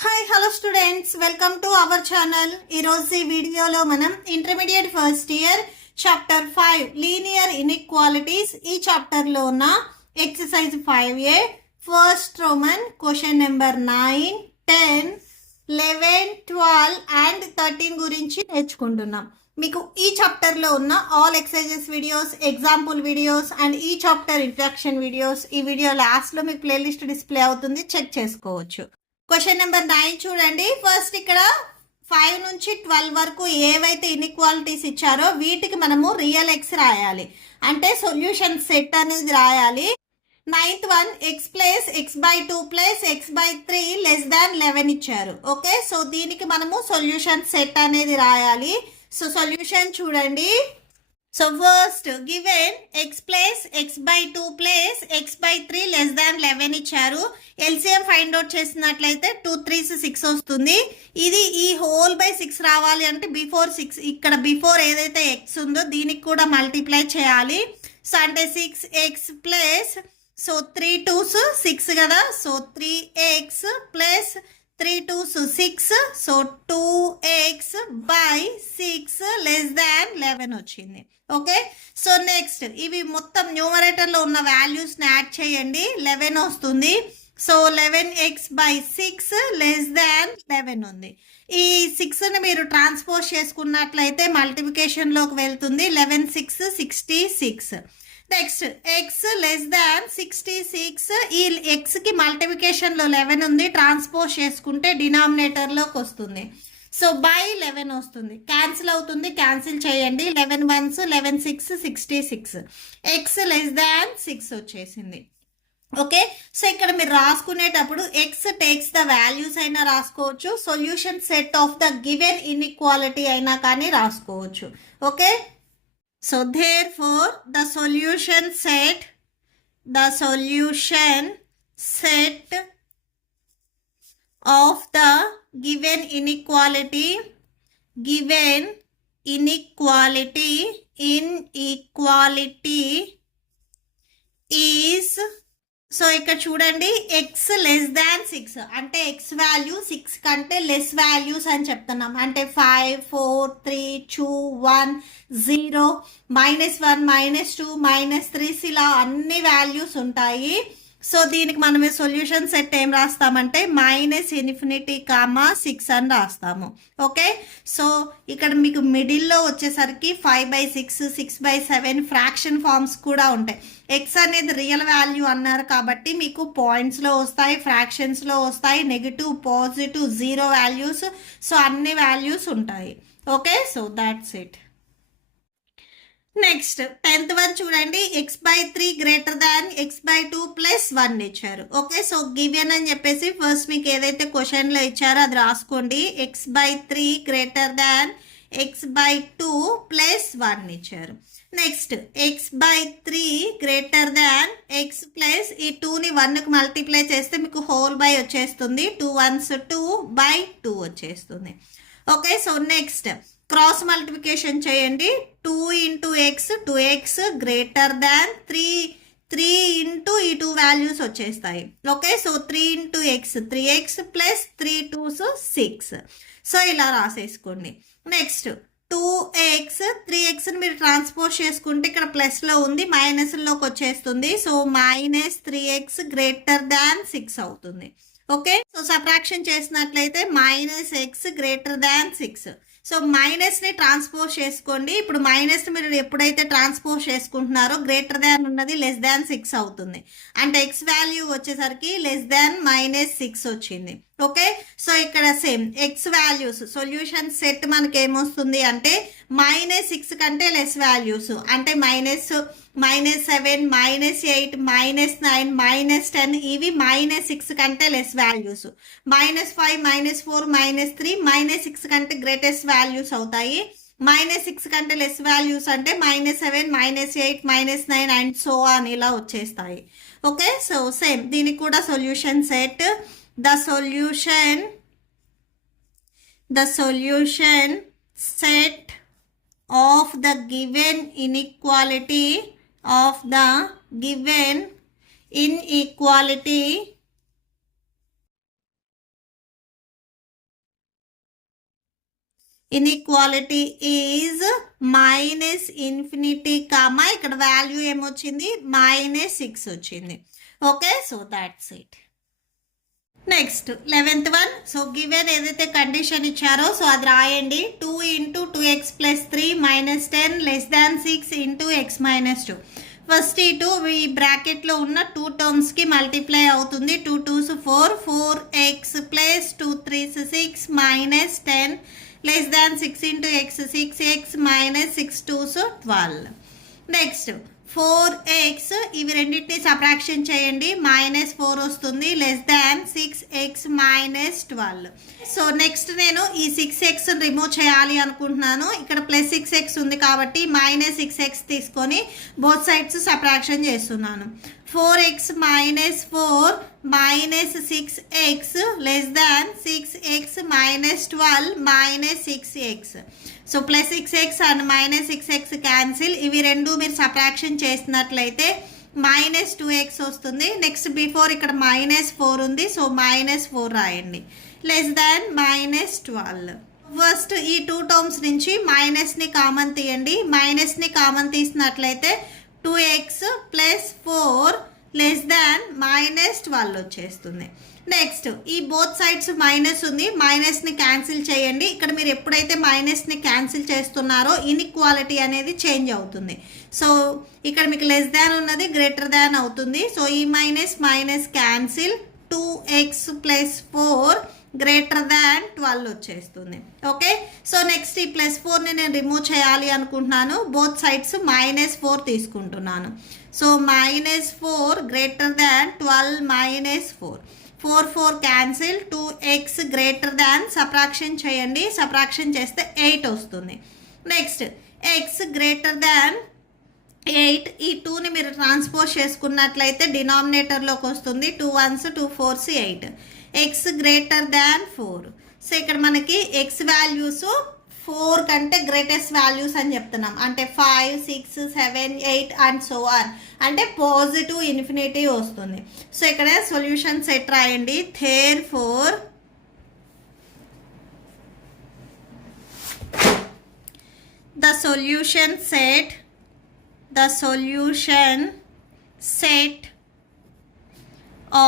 Hi hello students, welcome to our channel. ఈరోజు ఈ వీడియోలో మనం intermediate first year chapter 5 linear inequalities ఈ చాప్టర్లో ఉన్న exercise 5A first Roman question number 9, 10, 11, 12 and 13 గురించి నేర్చుకుంటున్నాం. మీకు ఈ చాప్టర్లో ఉన్న all exercises videos, example videos and ఈ చాప్టర్ ఇంట్రడక్షన్ వీడియోస్ ఈ వీడియో లాస్ట్లో మీకు ప్లేలిస్ట్ డిస్ప్లే అవుతుంది, చెక్ చేసుకోవచ్చు. క్వశ్చన్ నెంబర్ 9 చూడండి. ఫస్ట్ ఇక్కడ 5 నుంచి 12 వరకు ఏవైతే ఇన్ఈక్వాలిటీస్ ఇచ్చారో వీటికి మనము రియల్ ఎక్స్ రాయాలి, అంటే సొల్యూషన్ సెట్ అనేది రాయాలి. 9th one X plus X by 2 plus X by 3 less than 11 ఇచ్చారు. ఓకే, సో దీనికి మనము సొల్యూషన్ సెట్ అనేది రాయాలి. సో సొల్యూషన్ చూడండి. So first given X plus X by 2 plus X by 3 less than 11 ఇచ్చారు. LCM find out చేసినట్లయితే 2 3s 6 వస్తుంది. ఇది ఈ హోల్ బై 6 రావాలి అంటే బిఫోర్ 6 ఇక్కడ బిఫోర్ ఏదైతే ఎక్స్ ఉందో దీనికి కూడా మల్టిప్లై చేయాలి. సో అంటే 6x ప్లస్ సో 3 2s 6 కదా, so 3x plus 3 2s 6, so 2x by 6 less than 11 వచ్చింది. ఓకే, సో నెక్స్ట్ ఇవి మొత్తం న్యూమరేటర్లో ఉన్న వాల్యూస్ని యాడ్ చేయండి, 11 వస్తుంది. So 11x by 6 less than 11 ఉంది. ఈ 6ని మీరు ట్రాన్స్పోజ్ చేసుకున్నట్లయితే మల్టిప్లికేషన్లోకి వెళ్తుంది. 11 6 66. నెక్స్ట్ ఎక్స్ లెస్ దాన్ 66, ఈ ఎక్స్కి మల్టిప్లికేషన్లో 11 ఉంది, ట్రాన్స్పోజ్ చేసుకుంటే డినామినేటర్లోకి వస్తుంది. సో బై 11 వస్తుంది, క్యాన్సిల్ అవుతుంది, క్యాన్సిల్ చేయండి. 11 1s 11 6 66, ఎక్స్ లెస్ దాన్ 6 వచ్చేసింది. ఓకే, సో ఇక్కడ మీరు రాసుకునేటప్పుడు ఎక్స్ టేక్స్ ద వాల్యూస్ అయినా రాసుకోవచ్చు, solution set of the given inequality అయినా కానీ రాసుకోవచ్చు. Okay, so therefore the solution set of the given inequality is, so ఇక్కడ చూడండి ఎక్స్ లెస్ దాన్ 6 అంటే ఎక్స్ వాల్యూ 6 కంటే లెస్ వాల్యూస్ అని చెప్తున్నాం. అంటే 5 4 3 2 1 0 -1 -2 -3 ఇలా అన్ని వాల్యూస్ ఉంటాయి. సో దీనికి మనమే సొల్యూషన్ సెట్ ఏం రాస్తామంటే -∞, 6 అని రాస్తాము. ఓకే, సో ఇక్కడ మీకు మిడిల్లో వచ్చేసరికి 5/6 6/7 ఫ్రాక్షన్ ఫార్మ్స్ కూడా ఉంటాయి. ఎక్స్ అనేది రియల్ వాల్యూ అన్నారు కాబట్టి మీకు పాయింట్స్లో వస్తాయి, ఫ్రాక్షన్స్లో వస్తాయి, నెగిటివ్ పాజిటివ్ 0 వాల్యూస్, సో అన్ని వాల్యూస్ ఉంటాయి. Okay, so that's it. Next 10th one చూడండి. X by 3 greater than x by 2 plus 1 ఇచ్చారు. ఓకే, సో గివెన్ అని చెప్పేసి ఫస్ట్ మీకు ఏదైతే క్వశ్చన్లో ఇచ్చారో అది రాసుకోండి. X by 3 greater than x by 2 plus 1 ఇచ్చారు. Next X by 3 greater than X plus ఈ 2ని 1కి మల్టిప్లై చేస్తే మీకు హోల్ బై వచ్చేస్తుంది. 2 1s 2 బై 2 వచ్చేస్తుంది. Okay, so next cross multiplication చేయండి. 2 into X 2x greater than 3 into ఈ 2 వాల్యూస్ వచ్చేస్తాయి. Okay, so 3 into X 3x plus 3 2s 6, so ఇలా రాసేసుకోండి. నెక్స్ట్ 2x 3xని మీరు ట్రాన్స్పోజ్ చేసుకుంటే ఇక్కడ ప్లస్లో ఉంది, మైనస్లోకి వచ్చేస్తుంది. సో -3x గ్రేటర్ దాన్ 6 అవుతుంది. ఓకే, సో సబ్ట్రాక్షన్ చేసినట్లయితే -x గ్రేటర్ దాన్ 6. సో మైనస్ని ట్రాన్స్పోజ్ చేసుకోండి. ఇప్పుడు మైనస్ మీరు ఎప్పుడైతే ట్రాన్స్పోజ్ చేసుకుంటున్నారో గ్రేటర్ దాన్ ఉన్నది లెస్ దాన్ 6 అవుతుంది. అంటే ఎక్స్ వాల్యూ వచ్చేసరికి లెస్ దాన్ -6 వచ్చింది. ఓకే, సో ఇక్కడ same X values solution set మనకి ఏమొస్తుంది అంటే -6 కంటే లెస్ వాల్యూస్, అంటే -7 -8 -9 -10 ఇవి -6 కంటే లెస్ వాల్యూస్. -5 -4 -3 -6 కంటే గ్రేటెస్ట్ వాల్యూస్ అవుతాయి. -6 కంటే లెస్ వాల్యూస్ అంటే -7 -8 -9 అండ్ సో ఆన్ ఇలా వచ్చేస్తాయి. ఓకే, సో సేమ్ దీనికి కూడా solution set. The solution set of the given inequality inequality is minus infinity comma ఇక్కడ వాల్యూ ఏమొచ్చింది -6 వచ్చింది. Okay, so that's it. Next 11th one. So given ఏదైతే condition ఇచ్చారో so అది రాయండి. 2 × 2x + 3 - 10 < 6 × x - 2. ఫస్ట్ ఈ 2 ఈ బ్రాకెట్లో ఉన్న 2 టర్మ్స్కి మల్టిప్లై అవుతుంది. 2 2s 4 4x + 2 3s 6 - 10 < 6 × x 6x - 6 2s 12. Next 4x ఇవి రెండింటిని సబ్ట్రాక్షన్ చేయండి. -4 వస్తుంది < 6x - 12. సో నెక్స్ట్ నేను ఈ 6x రిమూవ్ చేయాలి అనుకుంటున్నాను. ఇక్కడ +6x ఉంది కాబట్టి -6x తీసుకొని బోత్ సైడ్స్ సబ్ట్రాక్షన్ చేస్తున్నాను. 4x - 4 -6x < 6x - 12 -6x. So +6x and -6x cancel. ఇవి రెండు మీరు సబ్ట్రాక్షన్ చేసినట్లయితే -2x వస్తుంది. నెక్స్ట్ బిఫోర్ ఇక్కడ -4 ఉంది, సో -4 రాయండి < -12. ఫస్ట్ ఈ 2 టర్మ్స్ నుంచి మైనస్ని కామన్ తీయండి. మైనస్ని కామన్ తీసినట్లయితే 2x + 4 -12 వచ్చేస్తుంది. నెక్స్ట్ ఈ బోత్ సైడ్స్ మైనస్ ఉంది, మైనస్ని క్యాన్సిల్ చేయండి. ఇక్కడ మీరు ఎప్పుడైతే మైనస్ని క్యాన్సిల్ చేస్తున్నారో ఇన్ఈక్వాలిటీ అనేది చేంజ్ అవుతుంది. సో ఇక్కడ మీకు < ఉన్నది గ్రేటర్ అవుతుంది. సో ఈ మైనస్ క్యాన్సిల్ 2x + 4 < 12 వచ్చేస్తుంది. ఓకే, సో నెక్స్ట్ ఈ +4ని నేను రిమూవ్ చేయాలి అనుకుంటున్నాను. బోత్ సైడ్స్ -4 తీసుకుంటున్నాను. సో -4 < 12 -4 4 4 క్యాన్సిల్ 2x < సబ్ట్రాక్షన్ చేయండి. సబ్ట్రాక్షన్ చేస్తే 8 వస్తుంది. నెక్స్ట్ x < 8 ఈ 2ని మీరు ట్రాన్స్పోజ్ చేసుకున్నట్లయితే డినామినేటర్లోకి వస్తుంది. 2 1s 2 4s 8 x < 4. సో ఇక్కడ మనకి x వాల్యూస్ 4 కంటే గ్రేటెస్ట్ వాల్యూస్ అని చెప్తున్నాం. అంటే 5 6 7 8 అండ్ సో ఆన్, అంటే పాజిటివ్ ఇన్ఫినిటీ వస్తుంది. సో ఇక్కడ సొల్యూషన్ సెట్ రాయండి. therefore the solution set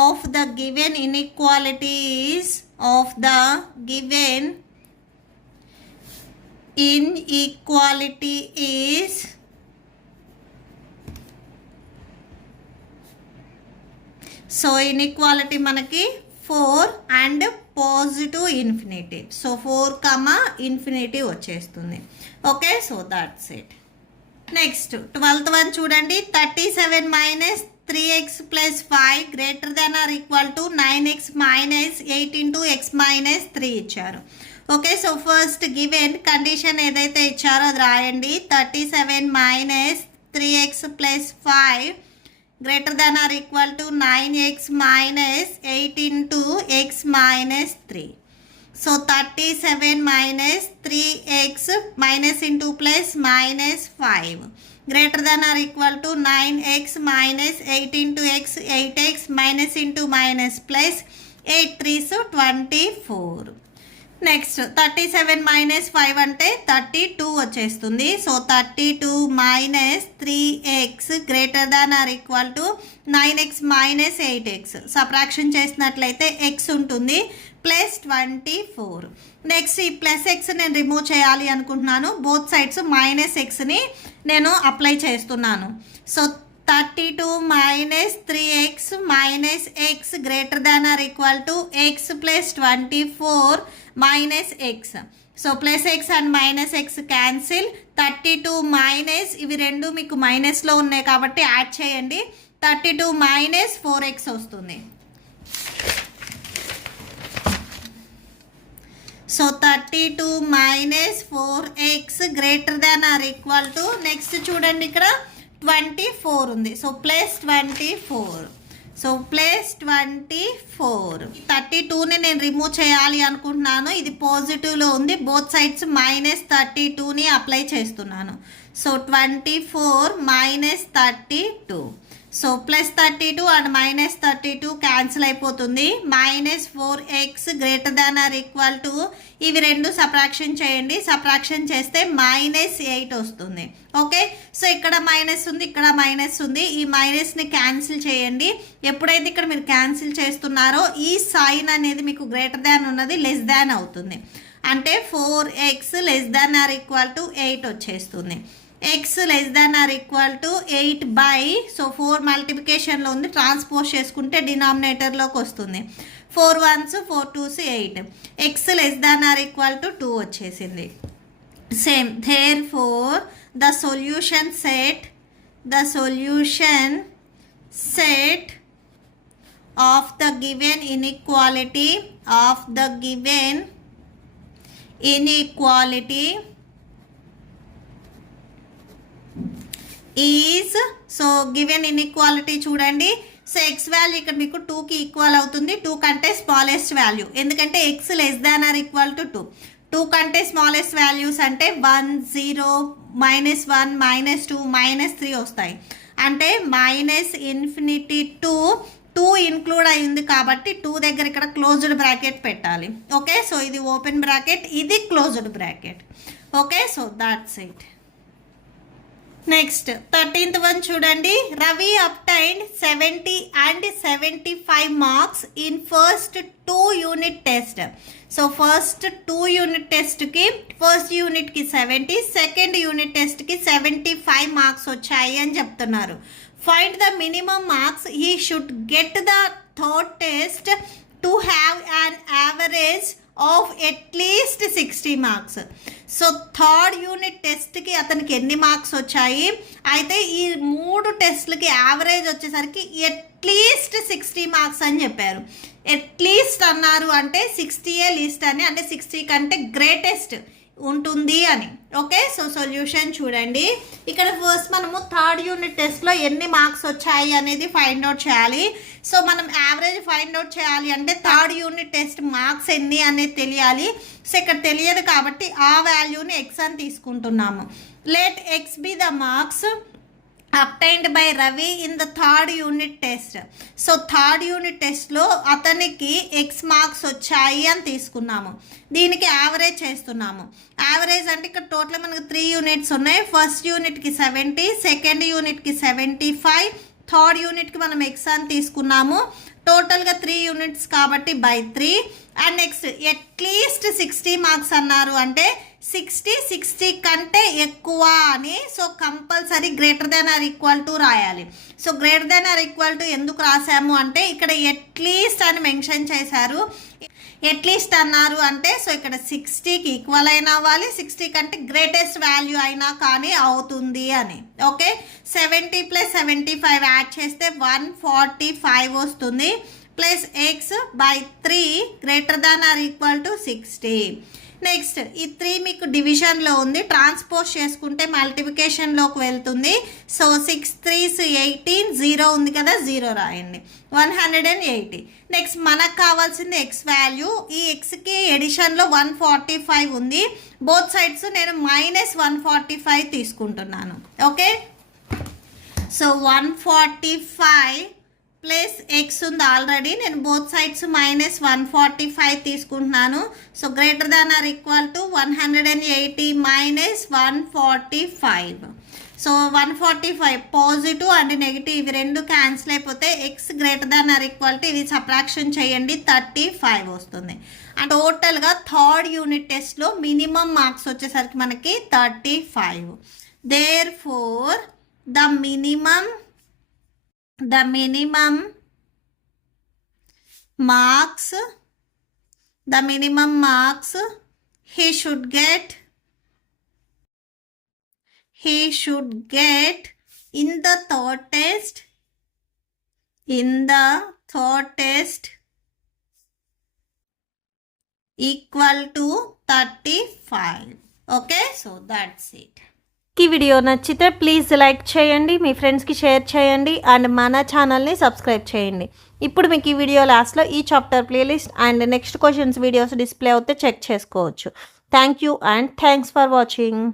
of the given inequalities is so inequality మనకి 4 అండ్ పాజిటివ్ ఇన్ఫినిటీ. సో 4, వచ్చేస్తుంది. Okay, so that's it. Next 12th one చూడండి. 37 - 3x + 5 < 9x - 8 × x - 3 ఇచ్చారు. Okay, so first given condition ఏదైతే ఇచ్చారో అది రాయండి. 37 - 3x + 5 < 9x - 8 × x - 3. So 37 - 3x minus into plus -5 < 9x - 8 into x 8x minus into minus plus 8 3s 24. Next 37 - 5 అంటే 32 వచ్చేస్తుంది. So 32 - 3x < 9x - 8x subtraction చేసినట్లయితే x ఉంటుంది +24. Next ఈ +x నేను రిమూవ్ చేయాలి అనుకుంటున్నాను. బోత్ సైడ్స్ -xని నేను అప్లై చేస్తున్నాను. So 32 - 3x - x < x +24 - x. So +x and -x cancel. 32 ఇవి రెండు మీకు మైనస్లో ఉన్నాయి కాబట్టి యాడ్ చేయండి. 32 - 4x వస్తుంది. సో 32 - 4x < నెక్స్ట్ చూడండి ఇక్కడ 24 ఉంది. సో +24. సో +24. 32ని నేను రిమూవ్ చేయాలి అనుకుంటున్నాను. ఇది పాజిటివ్లో ఉంది. బోత్ సైడ్స్ -32ని అప్లై చేస్తున్నాను. సో 24 - 32. సో +32 అండ్ -32 క్యాన్సిల్ అయిపోతుంది. -4x > ఇవి రెండు సబ్ట్రాక్షన్ చేయండి. సబ్ట్రాక్షన్ చేస్తే -8 వస్తుంది. ఓకే, సో ఇక్కడ మైనస్ ఉంది, ఇక్కడ మైనస్ ఉంది. ఈ మైనస్ని క్యాన్సిల్ చేయండి. ఎప్పుడైతే ఇక్కడ మీరు క్యాన్సిల్ చేస్తున్నారో ఈ సైన్ అనేది మీకు గ్రేటర్ ఉన్నది లెస్ అవుతుంది. అంటే 4x > 8 వచ్చేస్తుంది. x > 8 బై, సో 4 మల్టిప్లికేషన్లో ఉంది, ట్రాన్స్పోజ్ చేసుకుంటే డినామినేటర్లోకి వస్తుంది. 4 1s 4 2s 8. x > 2 వచ్చేసింది. Same, therefore the solution set of the given inequality is, so given inequality చూడండి. సో ఎక్స్ వాల్యూ ఇక్కడ మీకు 2కి ఈక్వల్ అవుతుంది. 2 కంటే స్మాలెస్ట్ వాల్యూ, ఎందుకంటే x <= 2. 2 కంటే స్మాలెస్ట్ వాల్యూస్ అంటే 1 0 -1 -2 -3 వస్తాయి. అంటే -∞ to 2 ఇంక్లూడ్ అయింది కాబట్టి 2 దగ్గర ఇక్కడ క్లోజ్డ్ బ్రాకెట్ పెట్టాలి. ఓకే, సో ఇది ఓపెన్ బ్రాకెట్, ఇది closed bracket. Okay, so that's it. Next 13th one చూడండి. Ravi obtained 70 and 75 marks in first 2 unit test. So first 2 unit టెస్ట్కి ఫస్ట్ యూనిట్కి 70, సెకండ్ యూనిట్ టెస్ట్కి 75 మార్క్స్ వచ్చాయి అని చెప్తున్నారు. Find the minimum marks he should get the third test to have an average of at least 60 marks. So third unit టెస్ట్కి అతనికి ఎన్ని marks వచ్చాయి, అయితే ఈ 3 టెస్ట్లకి యావరేజ్ వచ్చేసరికి అట్లీస్ట్ 60 మార్క్స్ అని చెప్పారు. అట్లీస్ట్ అన్నారు అంటే 60 లీస్ట్ అని, అంటే 60 కంటే గ్రేటెస్ట్ ఉంటుంది అని. ఓకే, సో సొల్యూషన్ చూడండి. ఇక్కడ ఫస్ట్ మనము థర్డ్ యూనిట్ టెస్ట్లో ఎన్ని మార్క్స్ వచ్చాయి అనేది ఫైండ్ అవుట్ చేయాలి. సో మనం యావరేజ్ ఫైండ్ అవుట్ చేయాలి అంటే థర్డ్ యూనిట్ టెస్ట్ మార్క్స్ ఎన్ని అనేది తెలియాలి. సో ఇక్కడ తెలియదు కాబట్టి ఆ వాల్యూని x అని తీసుకుంటున్నాము. Let x be the marks obtained by Ravi in the third unit test. So third unit టెస్ట్లో అతనికి x మార్క్స్ వచ్చాయి అని తీసుకున్నాము. దీనికి యావరేజ్ చేస్తున్నాము. యావరేజ్ అంటే ఇక్కడ టోటల్ మనకు 3 యూనిట్స్ ఉన్నాయి. ఫస్ట్ యూనిట్కి 70, సెకండ్ యూనిట్కి 75, థర్డ్ యూనిట్కి మనం x అని తీసుకున్నాము. టోటల్గా 3 యూనిట్స్ కాబట్టి by 3. And next at least 60 marks అన్నారు అంటే 60 కంటే ఎక్కువ అని. సో కంపల్సరీ > రాయాలి. సో > ఎందుకు రాసాము అంటే ఇక్కడ అట్లీస్ట్ అని మెన్షన్ చేశారు. అట్లీస్ట్ అన్నారు అంటే సో ఇక్కడ 60కి ఈక్వల్ అయినా అవ్వాలి, 60 కంటే గ్రేటెస్ట్ వాల్యూ అయినా కానీ అవుతుంది అని. ఓకే, 70 + 75 యాడ్ చేస్తే 145 వస్తుంది. Plus x by 3 > 60. నెక్స్ట్ ఈ 3 మీకు డివిజన్లో ఉంది, ట్రాన్స్పోజ్ చేసుకుంటే మల్టిప్లికేషన్లోకి వెళ్తుంది. సో 6 3s 18, 0 ఉంది కదా, 0 రాయండి. 180. నెక్స్ట్ మనకు కావాల్సింది x వాల్యూ. ఈ xకి ఎడిషన్లో 145 ఉంది. బోత్ సైడ్స్ నేను -145 తీసుకుంటున్నాను. ఓకే, సో 145 ప్లస్ x ఉంది ఆల్రెడీ, నేను బోత్ సైడ్స్ -145 తీసుకుంటున్నాను. So > 180 - 145. So 145 positive and negative ఇవి రెండు క్యాన్సిల్ అయిపోతే x > ఇది సబ్ట్రాక్షన్ చేయండి, 35 వస్తుంది. అండ్ టోటల్గా థర్డ్ యూనిట్ టెస్ట్లో మినిమం మార్క్స్ వచ్చేసరికి మనకి 35. Therefore the minimum marks he should get in the third test equal to 35. Okay, so that's it. ఈ వీడియో నచ్చితే ప్లీజ్ లైక్ చేయండి, మీ ఫ్రెండ్స్కి షేర్ చేయండి అండ్ మన ఛానల్ని సబ్స్క్రైబ్ చేయండి. ఇప్పుడు మీకు ఈ వీడియో లాస్ట్లో ఈ chapter playlist and next questions videos display అవుతే చెక్ చేసుకోవచ్చు. Thank you and thanks for watching.